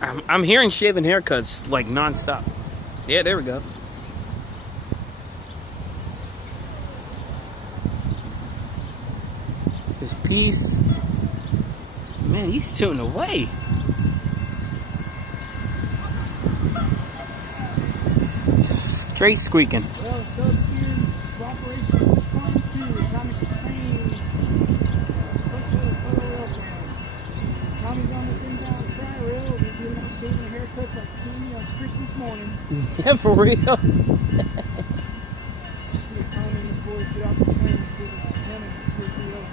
I'm hearing shaving haircuts like non-stop. Yeah, there we go. His piece. Man, he's shooting away. Straight squeaking. Well, sub-gear cooperation was coming to Tommy Train. Tommy's on this inbound tri-rail. We're doing our shaving haircuts like Timmy on Christmas morning. Yeah, for real. See Tommy and his boys get off the train and see him and see if he else.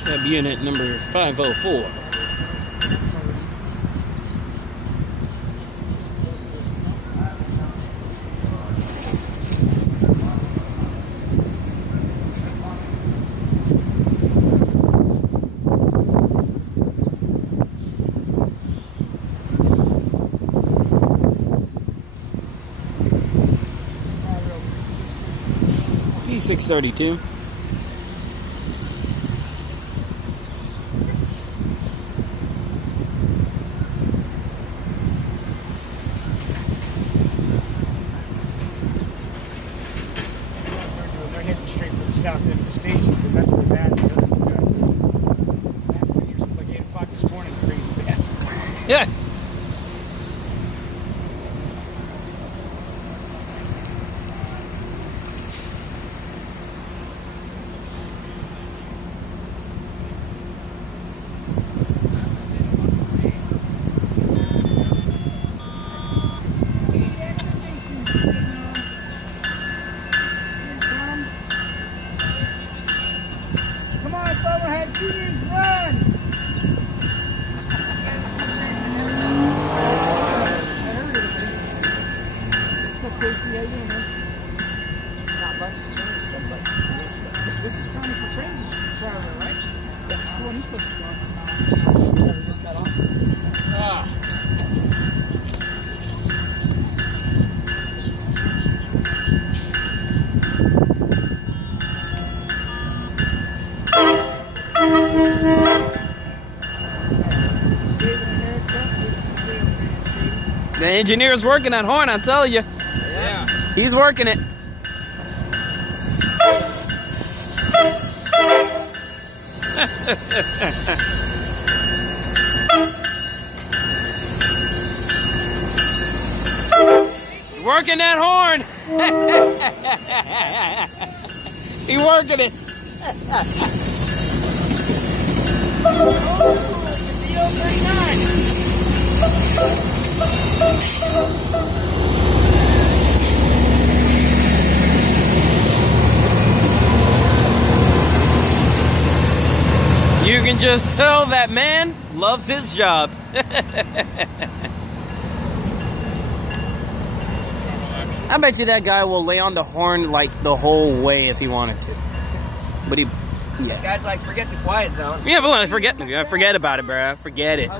Cab unit number 504. P632. They're heading straight for the south end of the station because that's where bad is. It's been here since like 8 o'clock this morning. Crazy bad. Yeah. Come on, Bubblehead Juniors, run! What's up, Casey? How you doing, man? Not much has changed since like 2 years ago. This is Tommy for Trains' traveler, right? Yeah, this is the one he's supposed to be on. Yeah, we just got off. Ah. The engineer's working that horn, I tell you. Yeah. He's working it. Working that horn. He working it. You can just tell that man loves his job. I bet you that guy will lay on the horn like the whole way if he wanted to. But he, yeah. Guys, like, forget the quiet zone. Yeah, but forget about it, bro. Forget it.